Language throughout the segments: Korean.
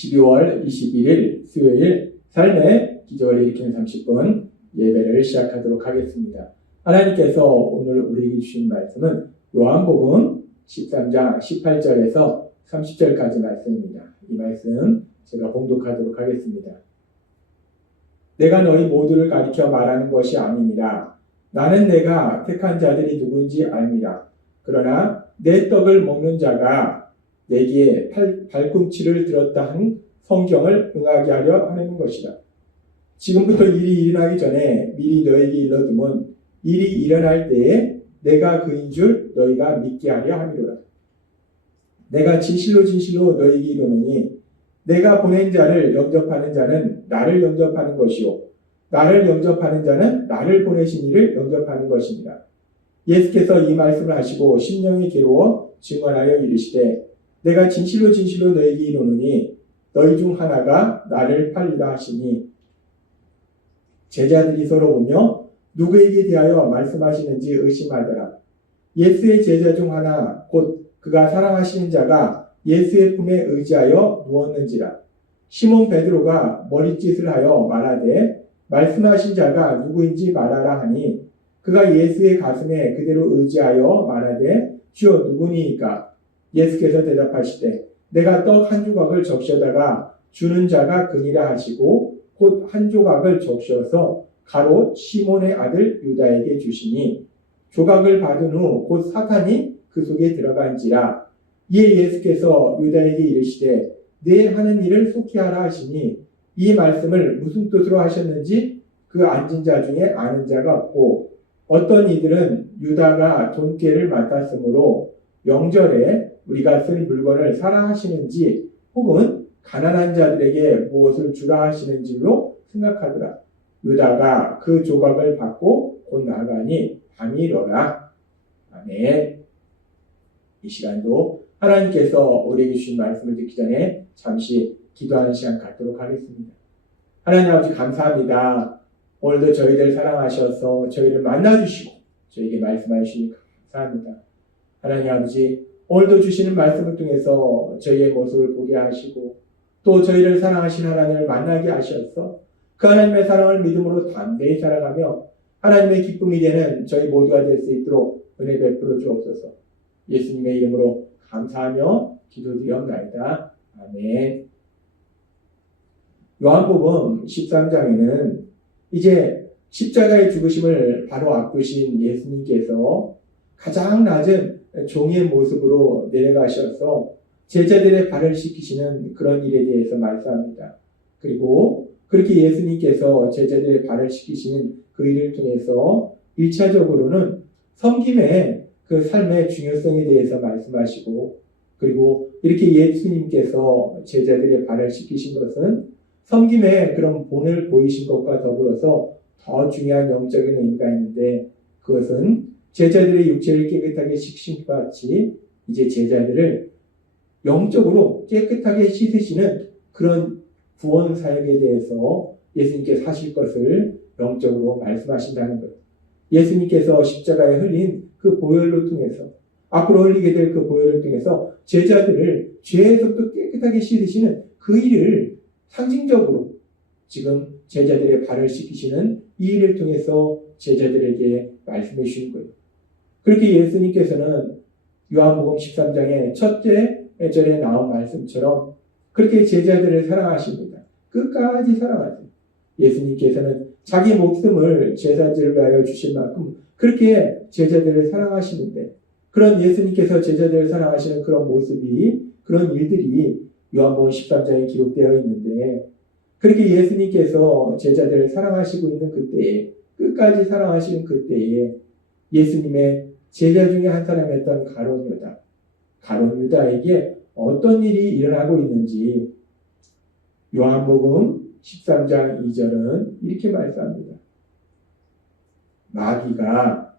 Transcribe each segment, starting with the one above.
12월 21일 수요일 삶의 기적을 일으키는 30분 예배를 시작하도록 하겠습니다. 하나님께서 오늘 우리에게 주신 말씀은 요한복음 13장 18절에서 30절까지 말씀입니다. 이 말씀 제가 봉독하도록 하겠습니다. 내가 너희 모두를 가리켜 말하는 것이 아니니라. 나는 내가 택한 자들이 누구인지 알미라. 그러나 내 떡을 먹는 자가 내게 발꿈치를 들었다 한 성경을 응하게 하려 하는 것이다. 지금부터 일이 일어나기 전에 미리 너에게 일러두면 일이 일어날 때에 내가 그인 줄 너희가 믿게 하려 함이로라. 내가 진실로 진실로 너희에게 이르노니 내가 보낸 자를 영접하는 자는 나를 영접하는 것이요 나를 영접하는 자는 나를 보내신 이를 영접하는 것입니다. 예수께서 이 말씀을 하시고 심령이 괴로워 증언하여 이르시되 내가 진실로 진실로 너희에게 이르노니 너희 중 하나가 나를 팔리라 하시니 제자들이 서로 보며 누구에게 대하여 말씀하시는지 의심하더라. 예수의 제자 중 하나 곧 그가 사랑하시는 자가 예수의 품에 의지하여 누웠는지라. 시몬 베드로가 머릿짓을 하여 말하되 말씀하신 자가 누구인지 말하라 하니 그가 예수의 가슴에 그대로 의지하여 말하되 주여 누구니이까? 예수께서 대답하시되 내가 떡 한 조각을 적셔다가 주는 자가 그니라 하시고 곧 한 조각을 적셔서 가롯 시몬의 아들 유다에게 주시니 조각을 받은 후 곧 사탄이 그 속에 들어간지라. 이에 예수께서 유다에게 이르시되 내 하는 일을 속히 하라 하시니 이 말씀을 무슨 뜻으로 하셨는지 그 앉은 자 중에 아는 자가 없고 어떤 이들은 유다가 돈꾀를 맡았으므로 명절에 우리가 쓸 물건을 사라 하시는지 혹은 가난한 자들에게 무엇을 주라 하시는 줄로 생각하더라. 유다가 그 조각을 받고 곧 나가니 밤이 이르라. 아멘. 이 시간도 하나님께서 우리에게 주신 말씀을 듣기 전에 잠시 기도하는 시간 갖도록 하겠습니다. 하나님 아버지 감사합니다. 오늘도 저희들 사랑하셔서 저희를 만나주시고 저에게 말씀해 주시니 감사합니다. 하나님 아버지 오늘도 주시는 말씀을 통해서 저희의 모습을 보게 하시고 또 저희를 사랑하신 하나님을 만나게 하셔서 그 하나님의 사랑을 믿음으로 담대히 살아가며 하나님의 기쁨이 되는 저희 모두가 될 수 있도록 은혜 베풀어 주옵소서. 예수님의 이름으로 감사하며 기도드리옵나이다. 아멘. 요한복음 13장에는 이제 십자가의 죽으심을 바로 앞두신 예수님께서 가장 낮은 종의 모습으로 내려가셔서 제자들의 발을 씻기시는 그런 일에 대해서 말씀합니다. 그리고 그렇게 예수님께서 제자들의 발을 씻기시는 그 일을 통해서 1차적으로는 섬김의 그 삶의 중요성에 대해서 말씀하시고 그리고 이렇게 예수님께서 제자들의 발을 씻기신 것은 섬김의 그런 본을 보이신 것과 더불어서 더 중요한 영적인 의미가 있는데 그것은 제자들의 육체를 깨끗하게 씻긴 것 같이 이제 제자들을 영적으로 깨끗하게 씻으시는 그런 구원 사역에 대해서 예수님께서 하실 것을 영적으로 말씀하신다는 것. 예수님께서 십자가에 흘린 그 보혈로 통해서 앞으로 흘리게 될 그 보혈을 통해서 제자들을 죄에서부터 깨끗하게 씻으시는 그 일을 상징적으로 지금 제자들의 발을 씻기시는 이 일을 통해서 제자들에게 말씀해 주신 거예요. 그렇게 예수님께서는 요한복음 13장의 첫째 절에 나온 말씀처럼 그렇게 제자들을 사랑하십니다. 끝까지 사랑하세요. 예수님께서는 자기 목숨을 제자들을 위하여 주실 만큼 그렇게 제자들을 사랑하시는데 그런 예수님께서 제자들을 사랑하시는 그런 모습이 그런 일들이 요한복음 13장에 기록되어 있는데 그렇게 예수님께서 제자들을 사랑하시고 있는 그때에 끝까지 사랑하시는 그때에 예수님의 제자 중에 한 사람이었던 가룟 유다에게 어떤 일이 일어나고 있는지 요한복음 13장 2절은 이렇게 말씀합니다. 마귀가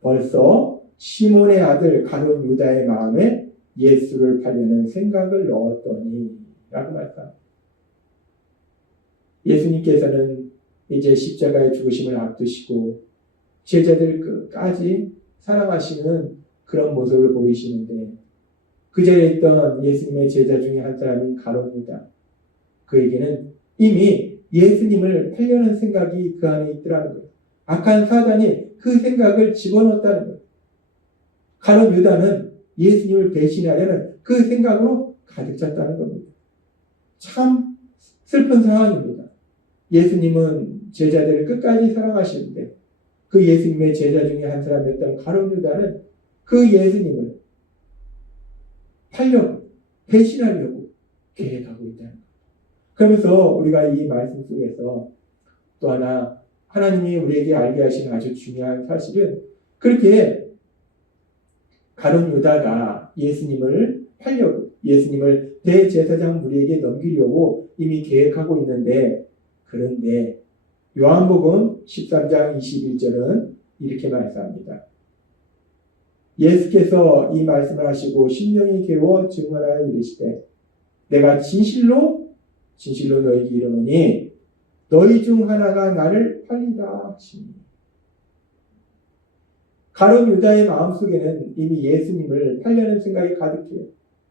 벌써 시몬의 아들 가룟 유다의 마음에 예수를 팔려는 생각을 넣었더니 라고 말합니다. 예수님께서는 이제 십자가의 죽으심을 앞두시고 제자들 끝까지 사랑하시는 그런 모습을 보이시는데 그 자리에 있던 예수님의 제자 중에 한 사람인 가룟 유다 그에게는 이미 예수님을 팔려는 생각이 그 안에 있더라는 거예요. 악한 사단이 그 생각을 집어넣었다는 거예요. 가룟 유다는 예수님을 배신하려는 그 생각으로 가득 찼다는 겁니다. 참 슬픈 상황입니다. 예수님은 제자들을 끝까지 사랑하시는데 그 예수님의 제자 중에 한 사람이었던 가룟 유다는 그 예수님을 팔려고 배신하려고 계획하고 있다는 거예요. 그러면서 우리가 이 말씀 속에서 또 하나 하나님이 우리에게 알게 하신 아주 중요한 사실은 그렇게 가룟 유다가 예수님을 팔려고 예수님을 대제사장 무리에게 넘기려고 이미 계획하고 있는데 그런데 요한복음 13장 21절은 이렇게 말씀합니다. 예수께서 이 말씀을 하시고 심령이 괴워 증언하여 이르시되 내가 진실로 너희에게 이르노니 너희 중 하나가 나를 팔리라 하시니 가룟 유다의 마음속에는 이미 예수님을 팔려는 생각이 가득해요.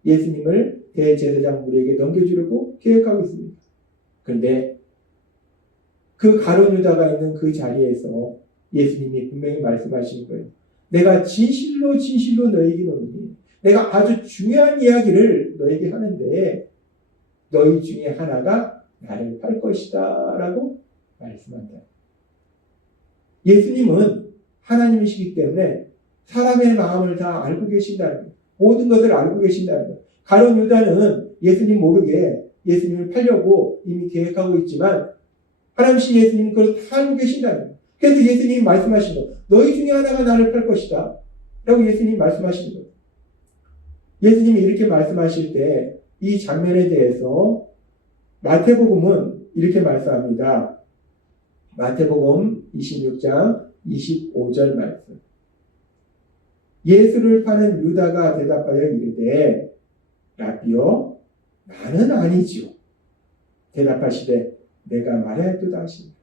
예수님을 대제사장 무리에게 넘겨주려고 계획하고 있습니다. 그런데 그 가룟 유다가 있는 그 자리에서 예수님이 분명히 말씀하시는 거예요. 내가 진실로 너희에게 이르노니 내가 아주 중요한 이야기를 너에게 하는데 너희 중에 하나가 나를 팔 것이다 라고 말씀한다. 예수님은 하나님이시기 때문에 사람의 마음을 다 알고 계신다는 거예요. 모든 것을 알고 계신다는 거예요. 가룟 유다는 예수님 모르게 예수님을 팔려고 이미 계획하고 있지만 하나님이신 예수님은 그걸 다 알고 계신다는 거예요. 그래서 예수님이 말씀하신 거 너희 중에 하나가 나를 팔 것이다 라고 예수님이 말씀하신 거예요. 예수님이 이렇게 말씀하실 때 이 장면에 대해서 마태복음은 이렇게 말씀합니다. 마태복음 26장 25절 말씀. 예수를 파는 유다가 대답하여 이르되 라비여 나는 아니지요. 대답하시되 내가 말하였도다 하시니라.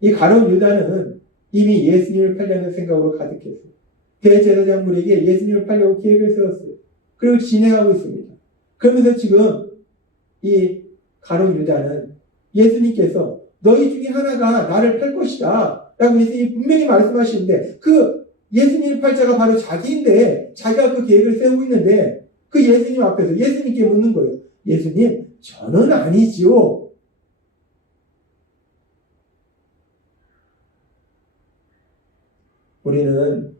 이 가룟 유다는 이미 예수님을 팔려는 생각으로 가득했어요. 대제사장물에게 예수님을 팔려고 계획을 세웠어요. 그리고 진행하고 있습니다. 그러면서 지금 이 가룟 유다는 예수님께서 너희 중에 하나가 나를 팔 것이다 라고 예수님이 분명히 말씀하시는데 그 예수님 팔자가 바로 자기인데 자기가 그 계획을 세우고 있는데 그 예수님 앞에서 예수님께 묻는 거예요. 예수님 저는 아니지요. 우리는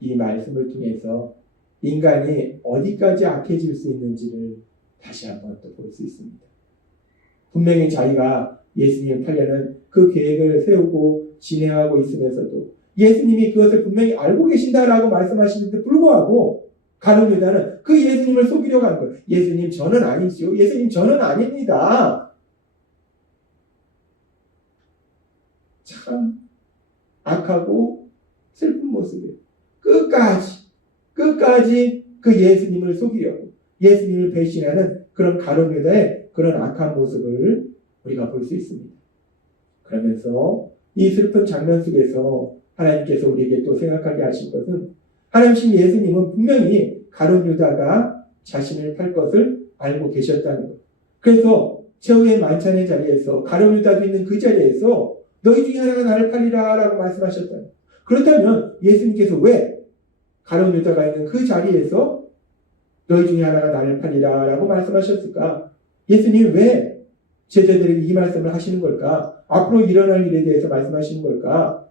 이 말씀을 통해서 인간이 어디까지 악해질 수 있는지를 다시 한번 또 볼 수 있습니다. 분명히 자기가 예수님을 팔려는 그 계획을 세우고 진행하고 있으면서도 예수님이 그것을 분명히 알고 계신다라고 말씀하시는데 불구하고 가룟 유다는 그 예수님을 속이려고 하는 거예요. 예수님 저는 아니지요. 예수님 저는 아닙니다. 참 악하고 슬픈 모습이에요. 끝까지 그 예수님을 속이려고 예수님을 배신하는 그런 가룟 유다의 그런 악한 모습을 우리가 볼 수 있습니다. 그러면서 이 슬픈 장면 속에서 하나님께서 우리에게 또 생각하게 하신 것은 하나님 예수님은 분명히 가룟 유다가 자신을 팔 것을 알고 계셨다는 것. 그래서 최후의 만찬의 자리에서 가룟 유다도 있는 그 자리에서 너희 중에 하나가 나를 팔리라 라고 말씀하셨다는 것. 그렇다면 예수님께서 왜 가룟 유다가 있는 그 자리에서 너희 중에 하나가 나를 팔리라 라고 말씀하셨을까? 예수님이 왜 제자들에게 이 말씀을 하시는 걸까? 앞으로 일어날 일에 대해서 말씀하시는 걸까?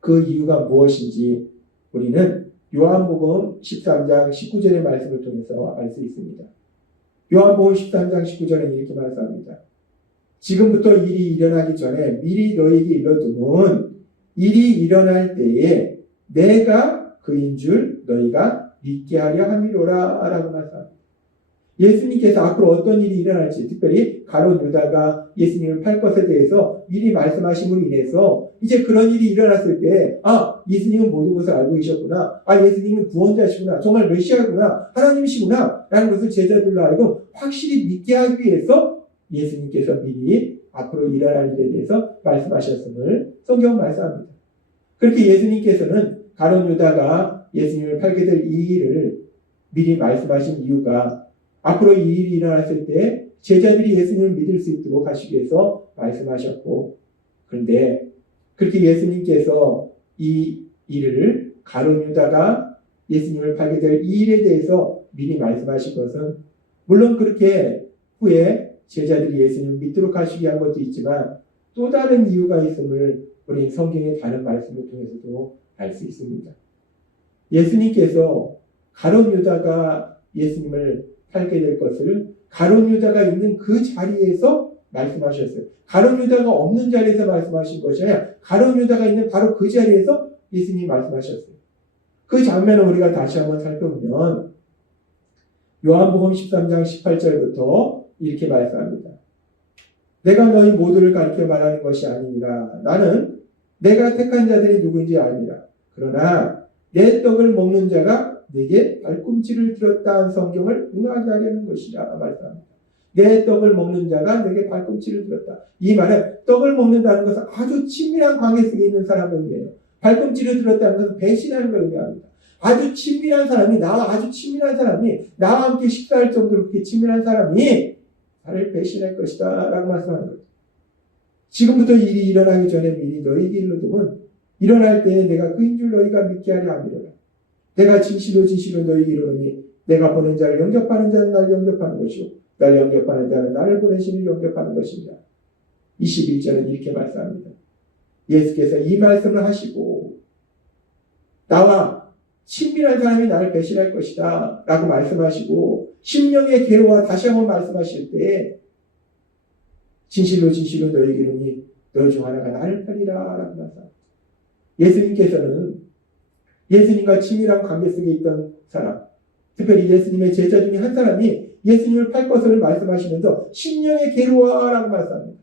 그 이유가 무엇인지 우리는 요한복음 13장 19절의 말씀을 통해서 알 수 있습니다. 요한복음 13장 19절에 이렇게 말씀합니다. 지금부터 일이 일어나기 전에 미리 너희에게 일러두면 일이 일어날 때에 내가 그인 줄 너희가 믿게 하려 함이로라 라고 말씀합니다. 예수님께서 앞으로 어떤 일이 일어날지 특별히 가룟 유다가 예수님을 팔 것에 대해서 미리 말씀하심으로 인해서 이제 그런 일이 일어났을 때 예수님은 모든 것을 알고 계셨구나. 예수님은 구원자시구나. 정말 메시아구나. 하나님이시구나. 라는 것을 제자들로 하여금 확실히 믿게 하기 위해서 예수님께서 미리 앞으로 일어날 일에 대해서 말씀하셨음을 성경은 말씀합니다. 그렇게 예수님께서는 가룟 유다가 예수님을 팔게 될 이 일을 미리 말씀하신 이유가 앞으로 이 일이 일어났을 때 제자들이 예수님을 믿을 수 있도록 하시기 위해서 말씀하셨고, 그런데 그렇게 예수님께서 이 일을 가룟 유다가 예수님을 팔게 될 이 일에 대해서 미리 말씀하신 것은 물론 그렇게 후에 제자들이 예수님을 믿도록 하시기 위한 것도 있지만 또 다른 이유가 있음을 우리 성경의 다른 말씀을 통해서도 알 수 있습니다. 예수님께서 가룟 유다가 예수님을 팔게 될 것을 가룟 유다가 있는 그 자리에서 말씀하셨어요. 가룟 유다가 없는 자리에서 말씀하신 것이 아니라 가룟 유다가 있는 바로 그 자리에서 예수님이 말씀하셨어요. 그 장면을 우리가 다시 한번 살펴보면 요한복음 13장 18절부터 이렇게 말씀합니다. 내가 너희 모두를 가르쳐 말하는 것이 아니니라. 나는 내가 택한 자들이 누구인지 아니라. 그러나 내 떡을 먹는 자가 내게 발꿈치를 들었다 한 성경을 응하게 하려는 것이라 말씀합니다. 내 떡을 먹는 자가 내게 발꿈치를 들었다. 이 말은 떡을 먹는다는 것은 아주 친밀한 관계 속에 있는 사람을 의미해요. 발꿈치를 들었다는 것은 배신하는 걸 의미합니다. 아주 친밀한 사람이, 나와 아주 친밀한 사람이, 나와 함께 식사할 정도로 그렇게 친밀한 사람이 나를 배신할 것이다 라고 말씀하는 거죠. 지금부터 일이 일어나기 전에 미리 너희에게 일러두면 일어날 때에 내가 그인 줄 너희가 믿게 하려 함이로라. 내가 진실로 진실로 너희에게 이르노니 내가 보낸 자를 영접하는 자는 나를 영접하는 것이요 나를 영접하는 자는 나를 보내시는 영접하는 것입니다. 21절은 이렇게 말씀합니다. 예수께서 이 말씀을 하시고 나와 친밀한 사람이 나를 배신할 것이다 라고 말씀하시고 심령의 괴로와 다시 한번 말씀하실 때 진실로 진실로 너희에게 이르노니 너희 중 하나가 나를 팔리라 라고 말씀합니다. 예수님께서는 예수님과 친밀한 관계 속에 있던 사람, 특별히 예수님의 제자 중에 한 사람이 예수님을 팔 것을 말씀하시면서 심령의 괴로워라고 말씀합니다.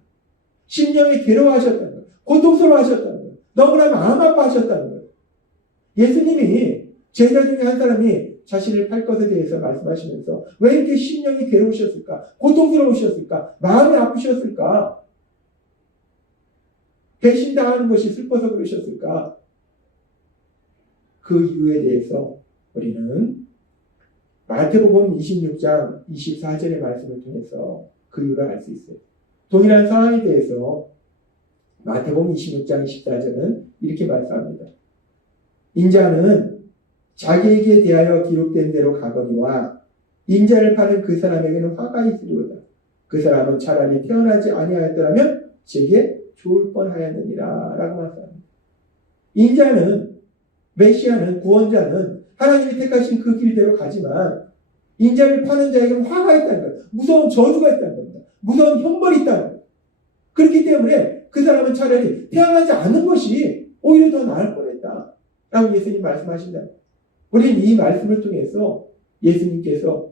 심령의 괴로워하셨다는 거예요. 고통스러워하셨다는 거예요. 너무나 마음 아파하셨다는 거예요. 예수님이 제자 중에 한 사람이 자신을 팔 것에 대해서 말씀하시면서 왜 이렇게 심령이 괴로우셨을까? 고통스러우셨을까? 마음이 아프셨을까? 배신당하는 것이 슬퍼서 그러셨을까? 그 이유에 대해서 우리는 마태복음 26장 24절의 말씀을 통해서 그 이유를 알 수 있어요. 동일한 상황에 대해서 마태복음 26장 24절은 이렇게 말씀합니다. 인자는 자기에게 대하여 기록된 대로 가거니와 인자를 파는 그 사람에게는 화가 있으리로다. 그 사람은 차라리 태어나지 아니하였더라면 제게 좋을 뻔하였느니라 라고 말씀합니다. 인자는 메시아는 구원자는 하나님이 택하신 그 길대로 가지만 인자를 파는 자에게는 화가 있다는 거예요. 무서운 저주가 있다는 겁니다. 무서운 형벌이 있다는 거예요. 그렇기 때문에 그 사람은 차라리 태어나지 않는 것이 오히려 더 나을 뻔했다 라고 예수님 말씀하신다. 우리는 이 말씀을 통해서 예수님께서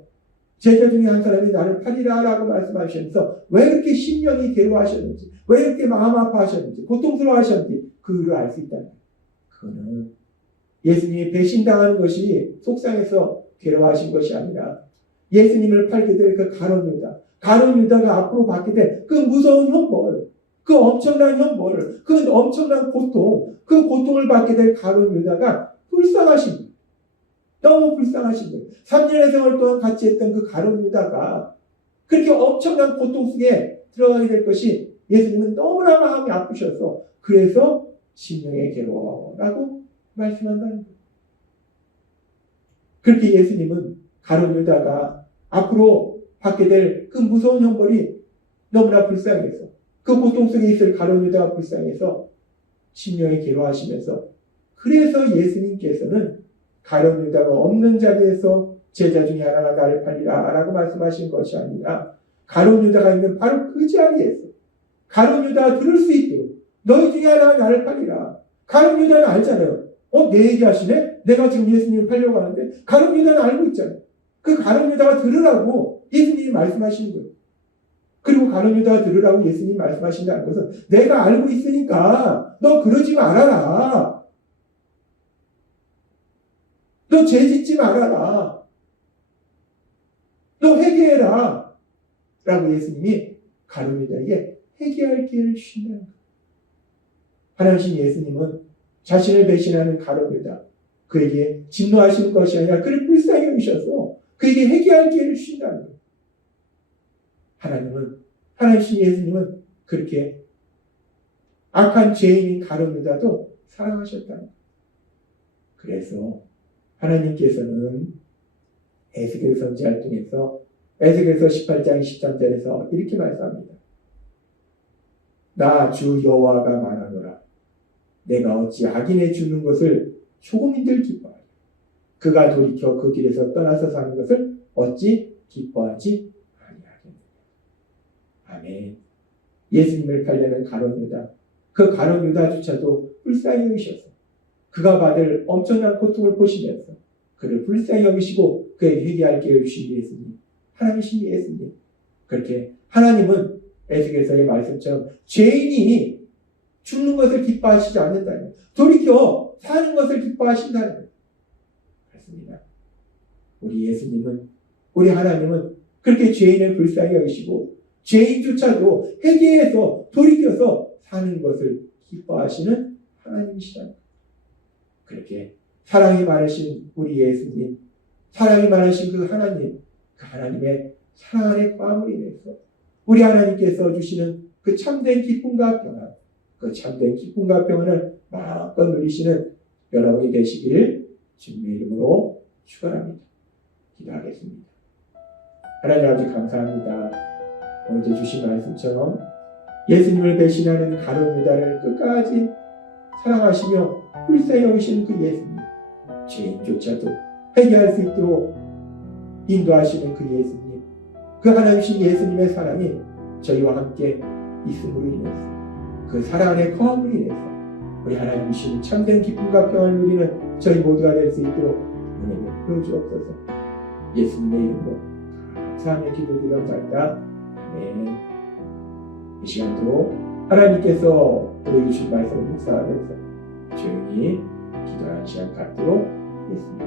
제자 중에 한 사람이 나를 팔리라 라고 말씀하시면서 왜 그렇게 심령이 괴로워하셨는지, 왜 그렇게 마음 아파하셨는지, 고통스러워하셨는지 그를 알 수 있다는 거예요. 그거는 예수님이 배신당하는 것이 속상해서 괴로워하신 것이 아니라 예수님을 팔게 될 그 가룟 유다, 가룟 유다가 앞으로 받게 될 그 무서운 형벌, 그 엄청난 형벌, 그 엄청난 고통, 그 고통을 받게 될 가룟 유다가 불쌍하신 거예요. 너무 불쌍하신 거예요. 3년의 생활 동안 같이 했던 그 가룟 유다가 그렇게 엄청난 고통 속에 들어가게 될 것이 예수님은 너무나 마음이 아프셔서 그래서 심령의 괴로워라고 말씀한다는 거예요. 그렇게 예수님은 가룟 유다가 앞으로 받게 될 그 무서운 형벌이 너무나 불쌍해서 그 고통 속에 있을 가룟 유다가 불쌍해서 심령이 괴로워하시면서 그래서 예수님께서는 가룟 유다가 없는 자리에서 제자 중에 하나가 나를 팔리라 라고 말씀하신 것이 아니라 가룟 유다가 있는 바로 그 자리에서 가룟 유다가 들을 수 있도록 너희 중에 하나가 나를 팔리라. 가룟 유다는 알잖아요. 내 얘기하시네? 내가 지금 예수님을 팔려고 하는데 가룟 유다는 알고 있잖아요. 그 가룟 유다가 들으라고 예수님이 말씀하시는 거예요. 그리고 가룟 유다가 들으라고 예수님이 말씀하신다는 것은 내가 알고 있으니까 너 그러지 말아라. 너 죄짓지 말아라. 너 회개해라. 라고 예수님이 가룟 유다에게 회개할 기회를 주신다는 거예요. 하나님 예수님은 자신을 배신하는 가룟 유다, 그에게 진노하시는 것이 아니라 그를 불쌍히 여기셔서 그에게 회개할 기회를 주신다는 거예요. 하나님 예수님은 그렇게 악한 죄인인 가룟 유다도 사랑하셨다는 거예요. 그래서 하나님께서는 에스겔 선지자를 통해서 에스겔서 18장 13절에서 이렇게 말씀합니다. 나 주 여호와가 말하노라. 내가 어찌 악인의 죽는 것을 조금인들 기뻐하리. 그가 돌이켜 그 길에서 떠나서 사는 것을 어찌 기뻐하지 아니하겠느냐. 아멘. 예수님을 팔려는 가룟 유다, 그 가룟 유다조차도 불쌍히 여기셔서 그가 받을 엄청난 고통을 보시면서 그를 불쌍히 여기시고 그의 회개할 기회를 주신 예수님, 하나님이신 예수님. 그렇게 하나님은 에스겔서의 말씀처럼 죄인이 죽는 것을 기뻐하시지 않는다는, 돌이켜 사는 것을 기뻐하신다는 거예요. 그렇습니다. 우리 예수님은, 우리 하나님은 그렇게 죄인을 불쌍히 여기시고 죄인조차도 회개해서 돌이켜서 사는 것을 기뻐하시는 하나님이시다. 그렇게 사랑이 많으신 우리 예수님, 사랑이 많으신 그 하나님, 그 하나님의 사랑 안에 거함을 인해서 우리 하나님께서 주시는 그 참된 기쁨과 평안, 그 참된 기쁨과 평안을 마음껏 누리시는 여러분이 되시기를 주님의 이름으로 축원합니다. 기도하겠습니다. 하나님 아버지 감사합니다. 오늘도 주신 말씀처럼 예수님을 배신하는 가룟 유다를 끝까지 사랑하시며 불쌍히 여기시는 그 예수님, 죄인조차도 회개할 수 있도록 인도하시는 그 예수님, 그 하나님이신 예수님의 사랑이 저희와 함께 있음으로 인해서 그 사랑 안에 거함으로 인해서 우리 하나님이신 참된 기쁨과 평안을 누리는 저희 모두가 될 수 있도록 은혜를 베풀어 주옵소서. 예수님의 이름으로 감사하며 기도드렸습니다. 아멘. 이 시간도 하나님께서 보여주신 말씀을 묵상하면서 조용히 기도하는 시간 갖도록 하겠습니다.